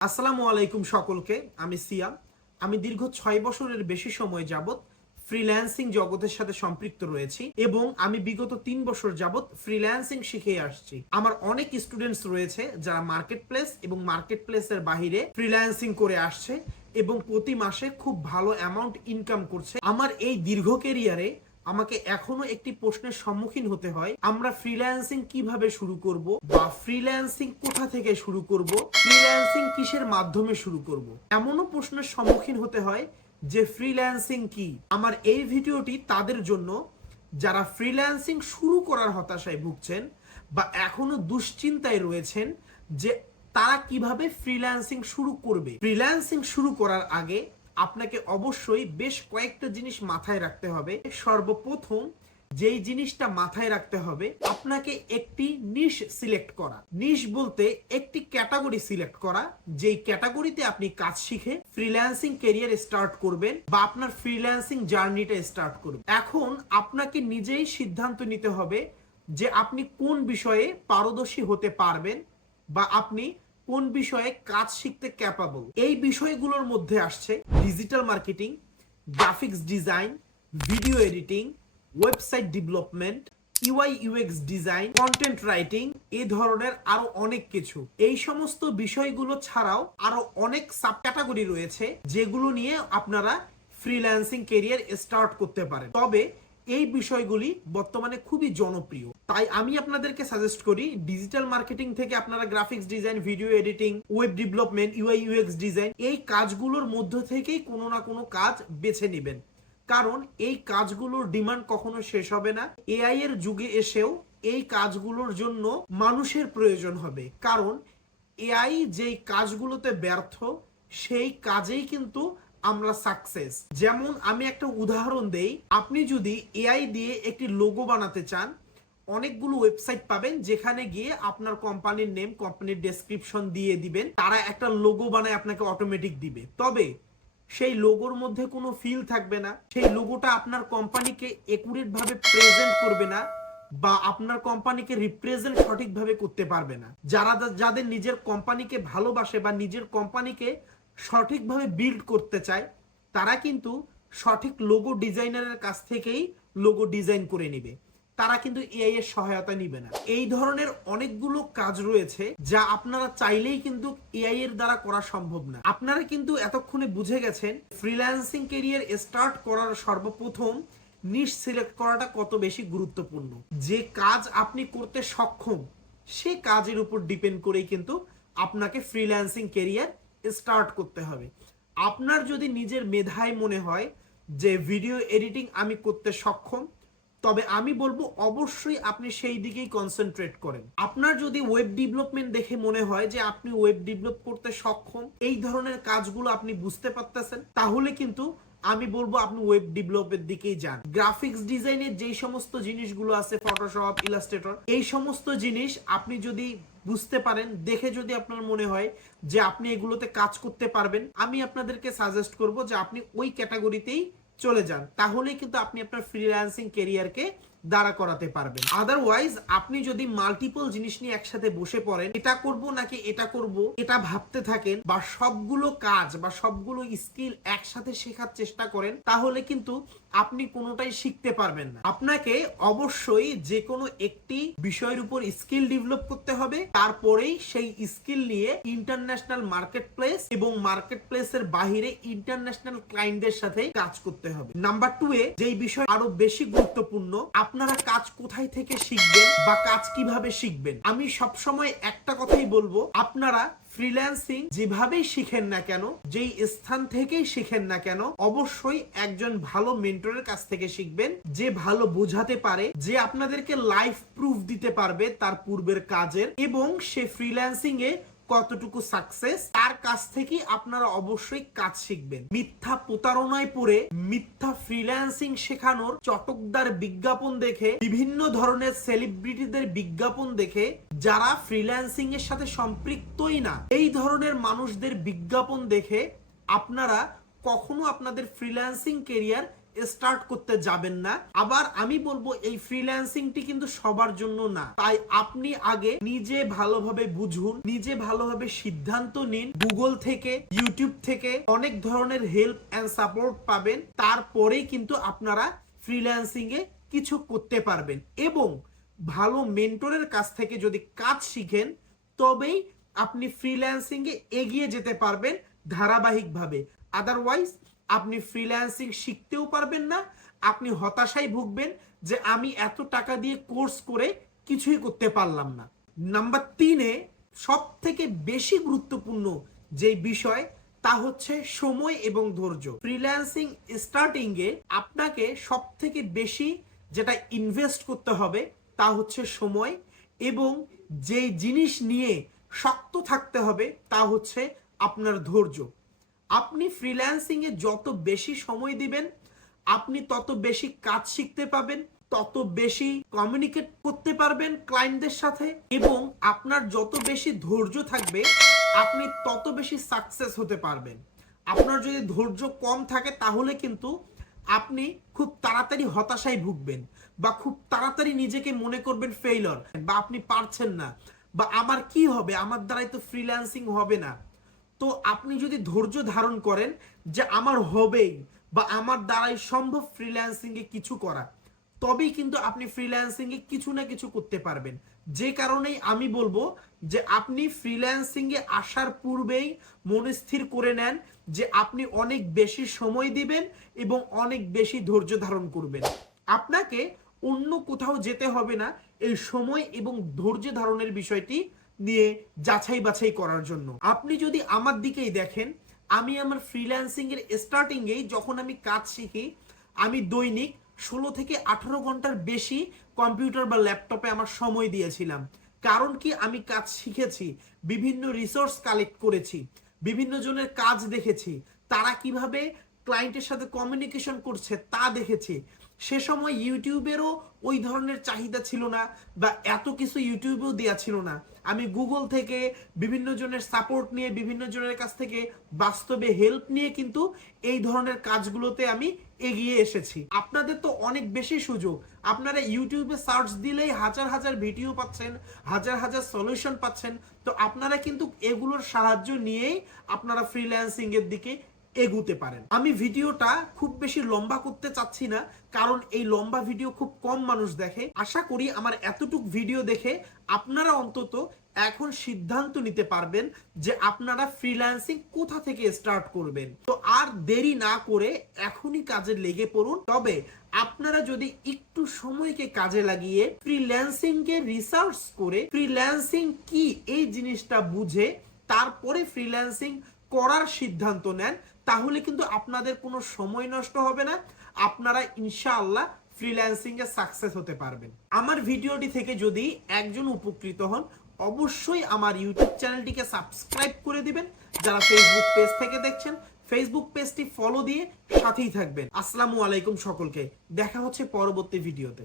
আসসালামু আলাইকুম সকলকে। আমি সিয়াম। আমি দীর্ঘ 6 বছরের বেশি সময় যাবত ফ্রিল্যান্সিং জগতের সাথে সম্পৃক্ত রয়েছি এবং আমি বিগত 3 বছর যাবত ফ্রিল্যান্সিং শিখে আসছি। আমার অনেক স্টুডেন্টস রয়েছে যারা মার্কেট প্লেস এবং মার্কেট প্লেসের বাহিরে ফ্রিল্যান্সিং করে আসছে এবং প্রতি মাসে খুব ভালো অ্যামাউন্ট ইনকাম করছে। আমার এই দীর্ঘ ক্যারিয়ারে আমাকে এখনো একটি প্রশ্নের সম্মুখীন হতে হয়, আমরা ফ্রিল্যান্সিং কিভাবে শুরু করব বা ফ্রিল্যান্সিং কোথা থেকে শুরু করব, ফ্রিল্যান্সিং কিসের মাধ্যমে শুরু করব। এমনও প্রশ্নের সম্মুখীন হতে হয় যে ফ্রিল্যান্সিং কি। আমার এই ভিডিওটি তাদের জন্য যারা ফ্রিল্যান্সিং শুরু করার হতাশায় ভুগছেন বা এখনো দুশ্চিন্তায় রয়েছেন যে তারা কিভাবে ফ্রিল্যান্সিং শুরু করবে। ফ্রিল্যান্সিং শুরু করার আগে আপনাকে অবশ্যই বেশ কয়েকটা জিনিস মাথায় রাখতে হবে। সর্বপ্রথম যেই জিনিসটা মাথায় রাখতে হবে, আপনাকে একটি নিশ সিলেক্ট করা। নিশ বলতে একটি ক্যাটাগরি সিলেক্ট করা, যেই ক্যাটাগরিতে আপনি কাজ শিখে ফ্রিল্যান্সিং ক্যারিয়ার স্টার্ট করবেন বা আপনার ফ্রিল্যান্সিং জার্নিটা স্টার্ট করবেন। এখন আপনাকে নিজেই সিদ্ধান্ত নিতে হবে যে আপনি কোন বিষয়ে পারদর্শী হতে পারবেন বা আপনি কোন বিষয়ে কাজ শিখতে ক্যাপাবল। এই বিষয়গুলোর মধ্যে আসছে digital marketing, graphics design, video editing, website development, UI UX design, content writing, এই ধরনের আরো অনেক কিছু। এই সমস্ত বিষয়গুলো ছাড়াও আরো অনেক সাব ক্যাটাগরি রয়েছে যেগুলো নিয়ে আপনারা ফ্রিল্যান্সিং ক্যারিয়ার স্টার্ট করতে পারেন। তবে এই বিষয়গুলি বর্তমানে খুবই জনপ্রিয়, তাই আমি আপনাদেরকে সাজেস্ট করি ডিজিটাল মার্কেটিং থেকে আপনারা graphics design, video editing, web development, UI UX design, এই কাজগুলোর মধ্য থেকেই কোনো না কোনো কাজ বেছে নেবেন। কারণ এই কাজগুলোর ডিমান্ড কখনো শেষ হবে না। এআই এর যুগে এসেও এই কাজগুলোর জন্য মানুষের প্রয়োজন হবে, কারণ এআই যেই কাজগুলোতে ব্যর্থ সেই কাজেই কিন্তু আমরা সাকসেস। যেমন আমি একটা উদাহরণ দেই, আপনি যদি এআই দিয়ে একটি লোগো বানাতে চান, অনেকগুলো ওয়েবসাইট পাবেন যেখানে গিয়ে আপনার কোম্পানির নেম, কোম্পানির ডেসক্রিপশন দিয়ে দিবেন, তারা একটা লোগো বানায় আপনাকে অটোমেটিক দিবে। তবে সেই লোগোর মধ্যে কোনো ফিল থাকবে না, সেই লোগোটা আপনার কোম্পানিকে একুরেট ভাবে প্রেজেন্ট করবে না বা আপনার কোম্পানিকে রিপ্রেজেন্ট সঠিকভাবে করতে পারবে না। যাদের নিজের কোম্পানিকে ভালোবাসে বা নিজের কোম্পানিকে সঠিকভাবে বিল্ড করতে চায়, তারা কিন্তু সঠিক লোগো ডিজাইনারের কাছ থেকেই লোগো ডিজাইন করে নেবে, তারা কিন্তু এআই এর সহায়তা নিবে না। এই ধরনের অনেকগুলো কাজ রয়েছে যা আপনারা চাইলেই কিন্তু এআই এর দ্বারা করা সম্ভব না। আপনারা কিন্তু এতক্ষণে বুঝে গেছেন ফ্রিল্যান্সিং ক্যারিয়ার স্টার্ট করার সর্বপ্রথম নিশ সিলেক্ট করাটা কত বেশি গুরুত্বপূর্ণ। যে কাজ আপনি করতে সক্ষম সে কাজের উপর ডিপেন্ড করেই কিন্তু আপনাকে ফ্রিল্যান্সিং ক্যারিয়ার স্টার্ট করতে হবে। আপনার যদি নিজের মেধায় মনে হয় যে ভিডিও এডিটিং আমি করতে সক্ষম, তবে আমি বলবো অবশ্যই আপনি সেই দিকেই কনসেন্ট্রেট করেন। আপনার যদি ওয়েব ডেভেলপমেন্ট দেখে মনে হয় যে আপনি ওয়েব ডেভেলপ করতে সক্ষম, এই ধরনের কাজগুলো আপনি বুঝতে পারতেছেন, তাহলে কিন্তু আমি বলবো আপনি ওয়েব ডেভেলপের দিকেই যান। গ্রাফিক্স ডিজাইনের যেই সমস্ত জিনিসগুলো আছে, ফটোশপ, ইলাস্ট্রেটর, এই সমস্ত জিনিস আপনি যদি বুঝতে পারেন, দেখে যদি আপনার মনে হয় যে আপনি এগুলোতে কাজ করতে পারবেন, আমি আপনাদেরকে সাজেস্ট করব যে আপনি ওই ক্যাটাগরিতেই চলে যান। তাহলেই কিন্তু আপনি আপনার ফ্রিল্যান্সিং ক্যারিয়ারকে দাঁড়া করাতে পারবেন। আদারওয়াইজ আপনি যদি মাল্টিপল জিনিস নিয়ে একসাথে বসে পড়েন, এটা করব নাকি এটা করব, এটা ভাবতে থাকেন বা সবগুলো কাজ বা সবগুলো স্কিল একসাথে শেখার চেষ্টা করেন, তাহলে কিন্তু আপনি কোনোটাই শিখতে পারবেন না। আপনাকে অবশ্যই যে কোনো একটি বিষয়ের উপর স্কিল ডেভেলপ করতে হবে, তারপরেই সেই স্কিল নিয়ে ইন্টারন্যাশনাল মার্কেট প্লেস এবং মার্কেট প্লেসের বাহিরে ইন্টারন্যাশনাল ক্লায়েন্টদের সাথে কাজ করতে হবে। নাম্বার 2 এ যেই বিষয় আরো বেশি গুরুত্বপূর্ণ, আপনারা কাজ কোথায় থেকে শিখবেন বা কাজ কিভাবে শিখবেন। আমি সবসময় একটা কথাই বলবো, আপনারা ফ্রিল্যান্সিং যেভাবেই শিখেন না কেন, যেই স্থান থেকেই শিখেন না কেন, অবশ্যই একজন ভালো মেন্টরের কাছ থেকে শিখবেন, যে ভালো বোঝাতে পারে, যে আপনাদেরকে লাইফ প্রুফ দিতে পারবে তার পূর্বের কাজের এবং সে ফ্রিল্যান্সিং এ কতটুকু সাকসেস, তার কাছ থেকে আপনারা অবশ্যই কাজ শিখবেন। মিথ্যা প্রতারণায় পড়ে মিথ্যা ফ্রিল্যান্সিং শেখানোর চটকদার বিজ্ঞাপন দেখে, বিভিন্ন ধরনের সেলিব্রিটিদের বিজ্ঞাপন দেখে, যারা ফ্রিল্যান্সিং এর সাথে সম্পৃক্তই না, এই ধরনের মানুষদের বিজ্ঞাপন দেখে আপনারা কখনো আপনাদের ফ্রিল্যান্সিং ক্যারিয়ার স্টার্ট করতে যাবেন না। আবার আমি বলবো এই ফ্রিল্যান্সিংটি কিন্তু সবার জন্য না, তাই আপনি আগে নিজে ভালোভাবে বুঝুন, নিজে ভালোভাবে সিদ্ধান্ত নিন। গুগল থেকে, ইউটিউব থেকে অনেক ধরনের হেল্প এন্ড সাপোর্ট পাবেন, তারপরেই কিন্তু আপনারা ফ্রিল্যান্সিং এ কিছু করতে পারবেন। এবং ভালো মেন্টরের কাছ থেকে যদি কাজ শিখেন তবেই আপনি ফ্রিল্যান্সিং এ এগিয়ে যেতে পারবেন ধারাবাহিকভাবে। আদারওয়াইজ আপনি ফ্রিল্যান্সিং শিখতেও পারবেন না, আপনি হতাশায় ভুগবেন যে আমি এত টাকা দিয়ে কোর্স করে কিছুই করতে পারলাম না। নাম্বার 3-এ সব থেকে বেশি গুরুত্বপূর্ণ যে বিষয় তা হচ্ছে সময় এবং ধৈর্য। ফ্রিল্যান্সিং স্টার্টিং এ আপনাকে সব থেকে বেশি যেটা ইনভেস্ট করতে হবে তা হচ্ছে সময়, এবং যেই জিনিস নিয়ে শক্ত থাকতে হবে তা হচ্ছে আপনার ধৈর্য। আপনি ফ্রিল্যান্সিং এ যত বেশি সময় দিবেন আপনি তত বেশি কাজ শিখতে পাবেন, তত বেশি কমিউনিকেট করতে পারবেন ক্লায়েন্টদের সাথে, এবং আপনার যত বেশি ধৈর্য থাকবে আপনি তত বেশি সাকসেস হতে পারবেন। আপনার যদি ধৈর্য কম থাকে তাহলে কিন্তু আপনি খুব তাড়াতাড়ি হতাশায় ভুগবেন, বা খুব তাড়াতাড়ি নিজেকে মনে করবেন ফেইলর, বা আপনি পারছেন না, বা আমার কি হবে, আমার দ্বারাই তো ফ্রিল্যান্সিং হবে না। তো আপনি যদি ধৈর্য ধারণ করেন যে আমার হবেই বা আমার দ্বারাই সম্ভব ফ্রিল্যান্সিং এ কিছু করা, তবেই কিন্তু আপনি ফ্রিল্যান্সিং এ কিছু না কিছু করতে পারবেন। যে কারণেই আমি বলবো যে আপনি ফ্রিল্যান্সিং এ আসার পূর্বেই মনস্থির করে নেন যে আপনি অনেক বেশি সময় দিবেন এবং অনেক বেশি ধৈর্য ধারণ করবেন। আপনাকে অন্য কোথাও যেতে হবে না এই সময় এবং ধৈর্য ধারণের বিষয়টি নিয়ে যাচাই বাছাই করার জন্য। আপনি যদি আমার দিকেই দেখেন, আমি আমার ফ্রিল্যান্সিং এর স্টার্টিং এই যখন আমি কাজ শিখি আমি দৈনিক 16 থেকে 18 ঘন্টার বেশি কম্পিউটার বা ল্যাপটপে আমার সময় দিয়েছিলাম। কারণ কি, আমি কাজ শিখেছি, বিভিন্ন রিসোর্স কালেক্ট করেছি, বিভিন্ন জনের কাজ দেখেছি, তারা কিভাবে ক্লায়েন্টের সাথে কমিউনিকেশন করছে তা দেখেছি। সে সময় ইউটিউবেরও ওই ধরনের চাহিদা ছিল না, বা এত কিছু ইউটিউবেও দেওয়া ছিল না। আমি গুগল থেকে বিভিন্ন জনের সাপোর্ট নিয়ে, বিভিন্ন জনের কাছ থেকে বাস্তবে হেল্প নিয়ে কিন্তু এই ধরনের কাজগুলোতে আমি এগিয়ে এসেছি। আপনাদের তো অনেক বেশি সুযোগ, আপনারা ইউটিউবে সার্চ দিলেই হাজার হাজার ভিডিও পাচ্ছেন, হাজার হাজার সলিউশন পাচ্ছেন। তো আপনারা কিন্তু এগুলোর সাহায্য নিয়েই আপনারা ফ্রিল্যান্সিং এর দিকে এগুতে পারেন। আমি ভিডিওটা খুব বেশি লম্বা করতে চাচ্ছি না, কারণ এই লম্বা ভিডিও খুব কম মানুষ দেখে। আশা করি আমার এতটুক ভিডিও দেখে আপনারা অন্তত এখন সিদ্ধান্ত নিতে পারবেন যে আপনারা ফ্রিল্যান্সিং কোথা থেকে স্টার্ট করবেন। তো আর দেরি না করে এখনই কাজে লেগে পড়ুন। তবে আপনারা যদি একটু সময়কে কাজে লাগিয়ে ফ্রিল্যান্সিং কে রিসার্চ করে ফ্রিল্যান্সিং কি এই জিনিসটা বুঝে তারপরে ফ্রিল্যান্সিং করার সিদ্ধান্ত নেন, তাহলে কিন্তু আপনাদের কোনো সময় নষ্ট হবে না, আপনারা ইনশাআল্লাহ ফ্রিল্যান্সিং এ সাকসেস হতে পারবেন। আমার ভিডিওটি থেকে যদি একজন উপকৃত হন অবশ্যই আমার ইউটিউব চ্যানেলটিকে সাবস্ক্রাইব করে দিবেন। যারা ফেসবুক পেজ থেকে দেখছেন ফেসবুক পেজটি ফলো দিয়ে সাথেই থাকবেন। আসসালামু আলাইকুম সকলকে, দেখা হচ্ছে পরবর্তী ভিডিওতে।